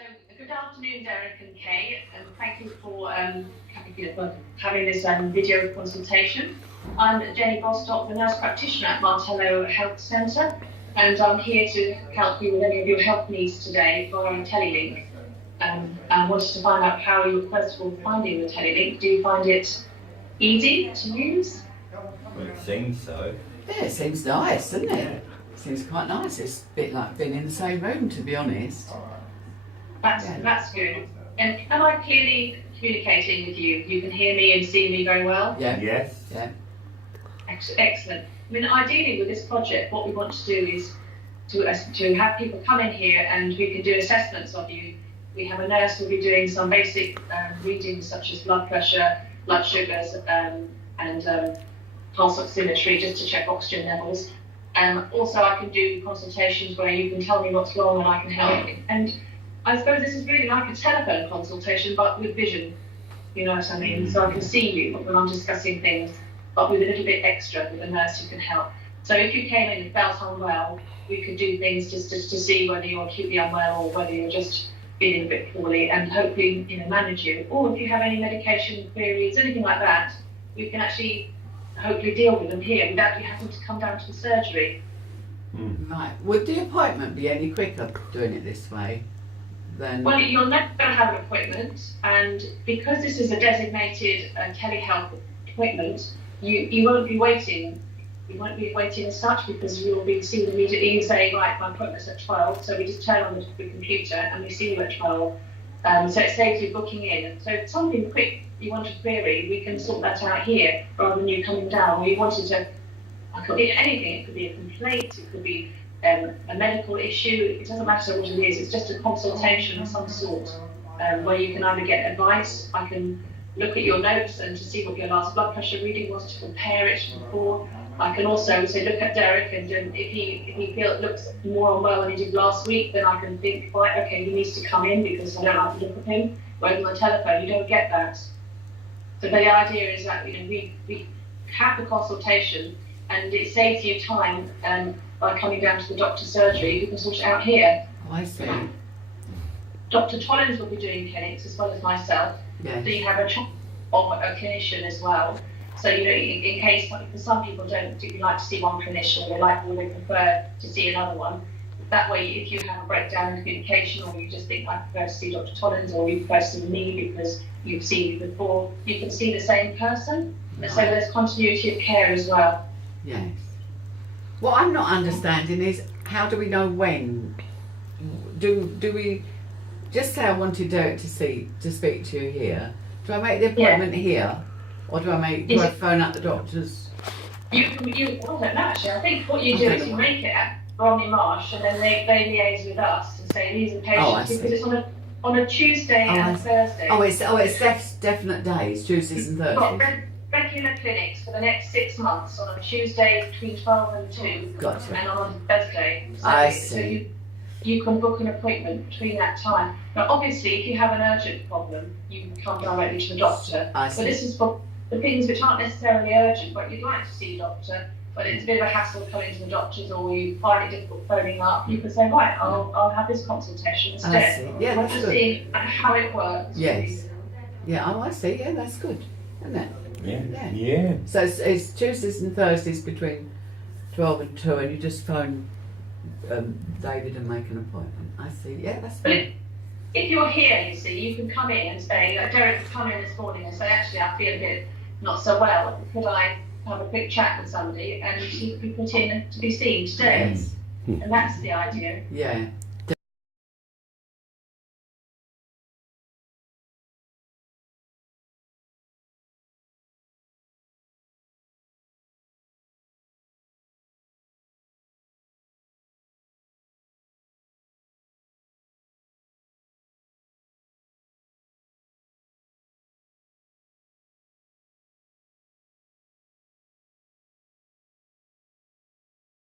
So, good afternoon, Derek and Kay, and thank you for having this video consultation. I'm Jenny Bostock, the Nurse Practitioner at Martello Health Centre, and I'm here to help you with any of your health needs today via Telelink. I wanted to find out how you're first of all finding the Telelink. Do you find it easy to use? Well, it seems so. Yeah, it seems nice, doesn't it? It seems quite nice. It's a bit like being in the same room, to be honest. That's good. And am I clearly communicating with you? You can hear me and see me very well? Yeah. Yes. Yeah. Excellent. I mean, ideally with this project, what we want to do is to have people come in here and we can do assessments of you. We have a nurse who will be doing some basic readings such as blood pressure, blood sugars, and pulse oximetry just to check oxygen levels. Also, I can do consultations where you can tell me what's wrong and I can help. And I suppose this is really like a telephone consultation, but with vision, you know what I mean? So I can see you when I'm discussing things, but with a little bit extra with a nurse who can help. So if you came in and felt unwell, we could do things just to see whether you're acutely unwell or whether you're just feeling a bit poorly, and hopefully, manage you. Or if you have any medication queries, anything like that, we can actually hopefully deal with them here without you having to come down to the surgery. Right. Would the appointment be any quicker doing it this way? Well, you're never going to have an appointment, and because this is a designated telehealth appointment, you won't be waiting. You won't be waiting as such because you'll be seen immediately. You say, right, my appointment's at 12, so we just turn on the computer and we see you at 12. So it saves you booking in. So if something quick you want to query, we can sort that out here rather than you coming down. We wanted to, it could be anything. It could be a complaint, it could be a medical issue. It doesn't matter what it is. It's just a consultation of some sort where you can either get advice. I can look at your notes and to see what your last blood pressure reading was to compare it before. I can also say look at Derek, and if he looks more unwell than he did last week, then I can think, right, okay, he needs to come in because I don't have to look at him. Whereas on the telephone, you don't get that. So the idea is that we have the consultation, and it saves you time by coming down to the doctor's surgery. You can sort it out here. Oh, I see. Dr. Tollins will be doing clinics as well as myself. Yes. So you have a clinician as well. So, in case, for some people don't like to see one clinician, they prefer to see another one. That way, if you have a breakdown in communication, or you just think, I prefer to see Dr. Tollins, or you prefer to see me because you've seen me before, you can see the same person. Right. So there's continuity of care as well. Yes. What I'm not understanding is, how do we know when? Do we just say I wanted Derek to speak to you here? Do I make the appointment here? Or do I phone up the doctors? I don't know actually. I think what you do is you make it at Romney Marsh, and then they liaise with us and say these are the patients, because it's on a Tuesday and Thursday. It's definite days, Tuesdays and Thursdays. Got regular clinics for the next 6 months on a Tuesday between 12 and 2, gotcha. And on a Thursday. I see. So you can book an appointment between that time. Now, obviously, if you have an urgent problem, you can come directly to the doctor. I see. But this is for the things which aren't necessarily urgent, but you'd like to see a doctor, but it's a bit of a hassle coming to the doctors, or you find it difficult phoning up, you can say, right, I'll have this consultation instead. I see. Yeah, that's good. See how it works. Yes. Yeah, I see. Yeah, that's good, isn't it? Yeah. So it's Tuesdays and Thursdays between 12 and 2, and you just phone David and make an appointment. I see. Yeah, that's good. If you're here, you see, you can come in and say, Derek come in this morning and say, actually, I feel a bit not so well. Could I have a quick chat with somebody and you be put in to be seen today? Yes. And that's the idea. Yeah.